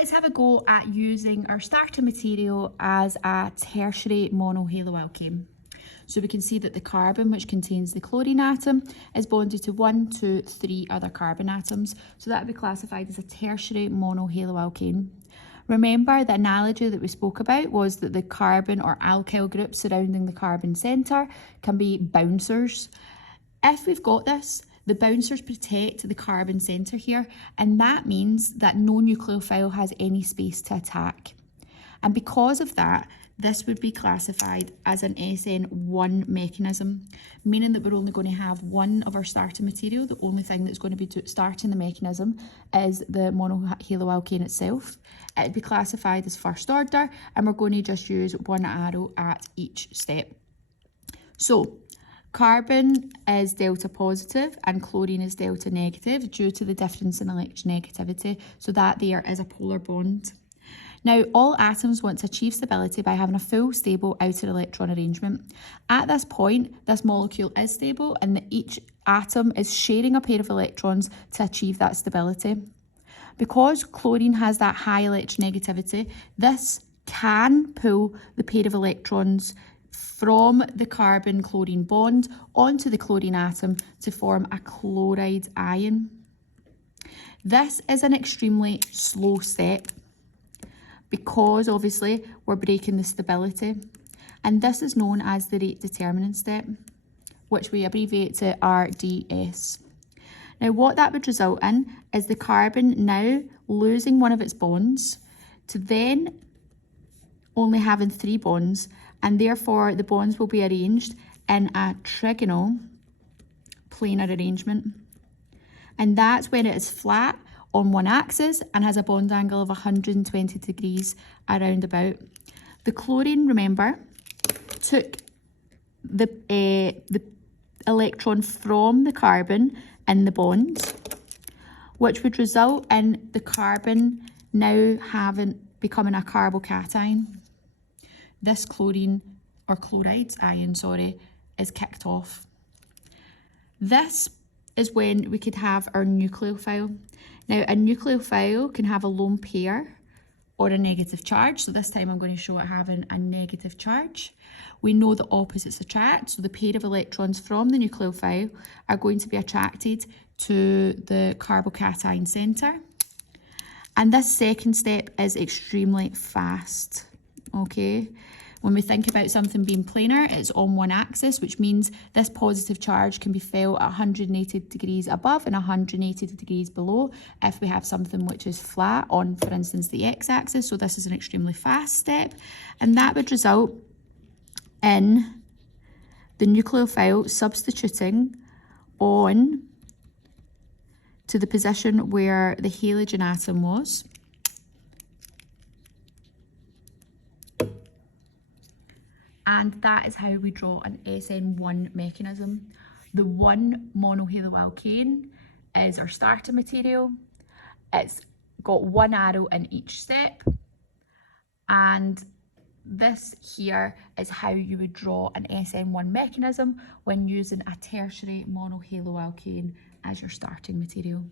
let's have a go at using our starting material as a tertiary monohaloalkane. So we can see that the carbon, which contains the chlorine atom, is bonded to 1, 2, 3 other carbon atoms. So that would be classified as a tertiary monohaloalkane. Remember, the analogy that we spoke about was that the carbon or alkyl groups surrounding the carbon centre can be bouncers. If we've got this, the bouncers protect the carbon centre here, and that means that no nucleophile has any space to attack. And because of that, this would be classified as an Sn1 mechanism, meaning that we're only going to have one of our starting material. The only thing that's going to be starting the mechanism is the monohaloalkane itself. It would be classified as first order, and we're going to just use one arrow at each step. So, carbon is delta positive and chlorine is delta negative due to the difference in electronegativity, so that there is a polar bond. Now, all atoms want to achieve stability by having a full stable outer electron arrangement. At this point, this molecule is stable and each atom is sharing a pair of electrons to achieve that stability. Because chlorine has that high electronegativity, this can pull the pair of electrons from the carbon-chlorine bond onto the chlorine atom to form a chloride ion. This is an extremely slow step, because obviously we're breaking the stability, and this is known as the rate determining step, which we abbreviate to RDS. Now what that would result in is the carbon now losing one of its bonds to then only having 3 bonds, and therefore the bonds will be arranged in a trigonal planar arrangement, and that's when it is flat on one axis and has a bond angle of 120 degrees around about. The chlorine, remember, took the electron from the carbon in the bonds, which would result in the carbon now becoming a carbocation. This chlorine, or chloride ion, is kicked off. This is when we could have our nucleophile. Now, a nucleophile can have a lone pair or a negative charge. So this time I'm going to show it having a negative charge. We know that opposites attract, so the pair of electrons from the nucleophile are going to be attracted to the carbocation centre. And this second step is extremely fast, okay? When we think about something being planar, it's on one axis, which means this positive charge can be felt at 180 degrees above and 180 degrees below if we have something which is flat on, for instance, the x-axis. So this is an extremely fast step, and that would result in the nucleophile substituting on to the position where the halogen atom was. And that is how we draw an Sn1 mechanism. The 1 monohaloalkane is our starting material. It's got 1 arrow in each step. And this here is how you would draw an Sn1 mechanism when using a tertiary monohaloalkane as your starting material.